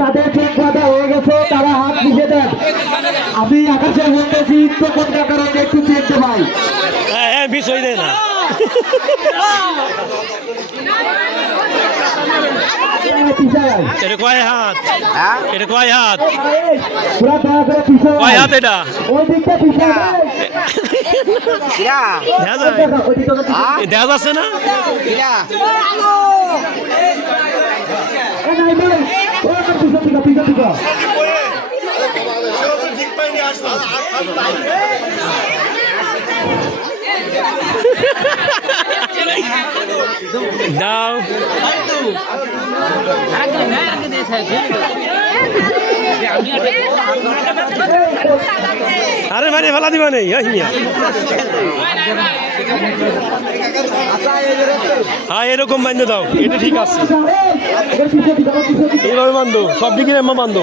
যাদের ঠিক কথা হয়ে গেছে তারা হাত মিশে দেন। আমি আকাশে বলতেছি তো কোন কারণে একটু চেকতে ভাই বিষয় দেয় না। এটা কয় হাত? এটা কয় হাত? কয় হাত এটা? দেখা যাচ্ছে না? দাও আরে মানে ফেলা দিবা নেই। হ্যাঁ এরকম বান্ধে দাও, এটা ঠিক আছে। এইভাবে বান্ধো, সব দিকে এমন বান্ধো।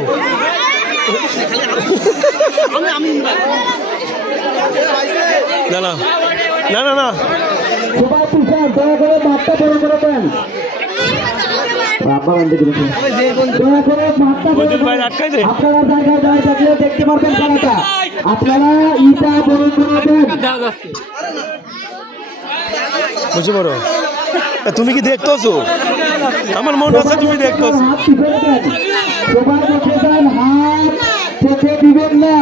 না না না না না দেখতে পারবেন খেলাটা। আপনারা ইটা বরণ বুঝতে পারো। তুমি কি দেখতেছো? আমার মনে আছে তুমি দেখতেছো। হাত চোখে দিবেন না,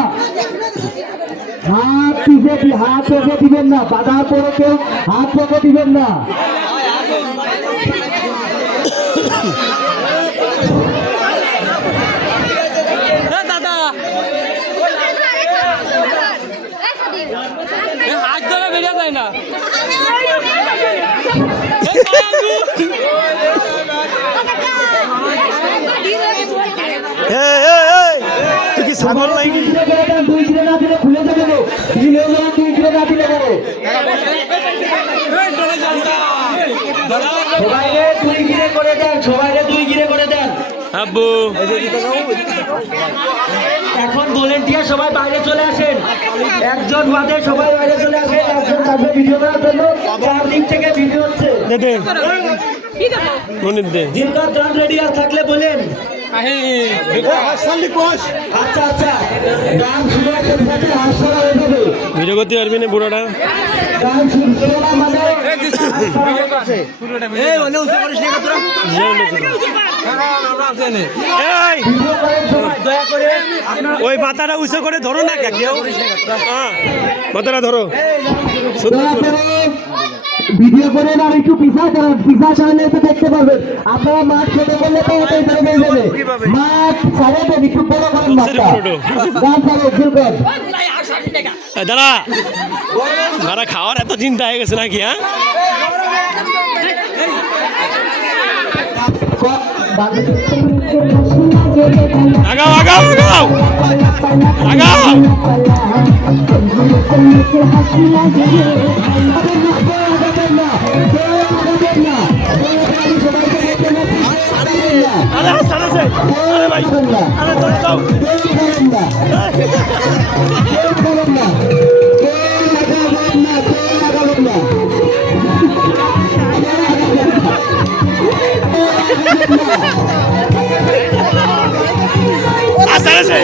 হাত চোখে দিবেন না, বাধার পরে কেউ হাত চোখে দিবেন না। হাত ধরে বেরিয়ে যায় না। তুই কি সাগর নাকি? দুই কিলো না দিলে খুলে যাবে, দুই কিলো না দিলে বলো। সবাইকে 2 গিরে করে দেন, সবাইকে 2 গিরে করে দেন। আব্বু এখন ভলেন্টিয়ার সবাই বাইরে চলে আসেন, একজন বাদে সবাই বাইরে চলে আসেন। একজন আসবে ভিডিও করার জন্য, চারদিক থেকে ভিডিও হচ্ছে। জিমকার গান রেডি থাকলে বলেন। আচ্ছা আচ্ছা, গান শুরু করতে হাসপাতাল হয়ে যাবে। ভিডিও করতে পারবি না বুড়াটা? গান শুরু করো না মানে ওই মাথাটা উঁচু করে ধরো না কেউ, মাথাটা ধরো। ভিডিও করে আর একটু পিছা চালালে তো দেখতে পারবেন। আপনারা মাঠ ছোট করলে তো হয়ে যাবে, মাঠ ছাড়ে দেন, একটু বড় করেন মাঠটা। গান চালো জুলকর দাদা, দাদা খাওয়ার এত চিন্তা হয়ে গেছে নাকি? হ্যাঁ আগাও আগাও আগাও আগাও। আরে হাসান আছে, আরে ভাই, আরে চলে যাও। হাসান আছে।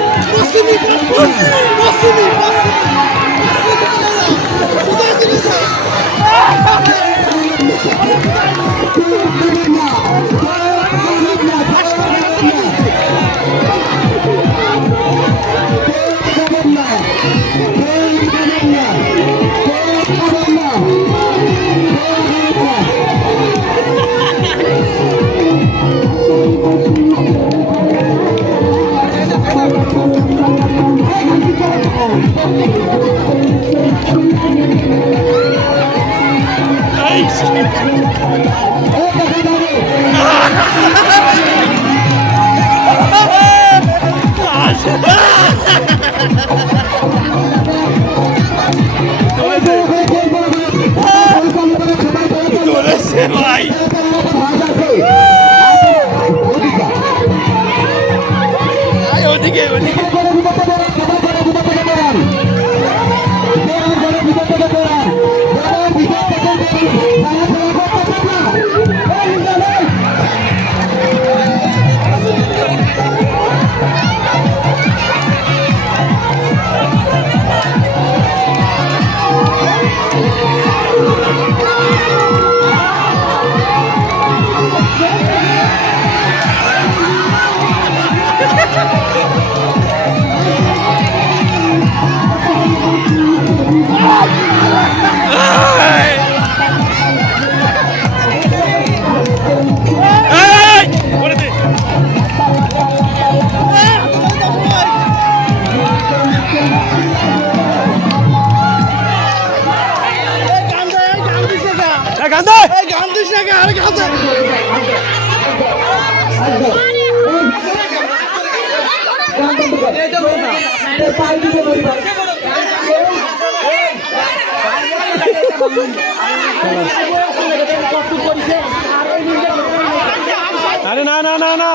আরে না না না না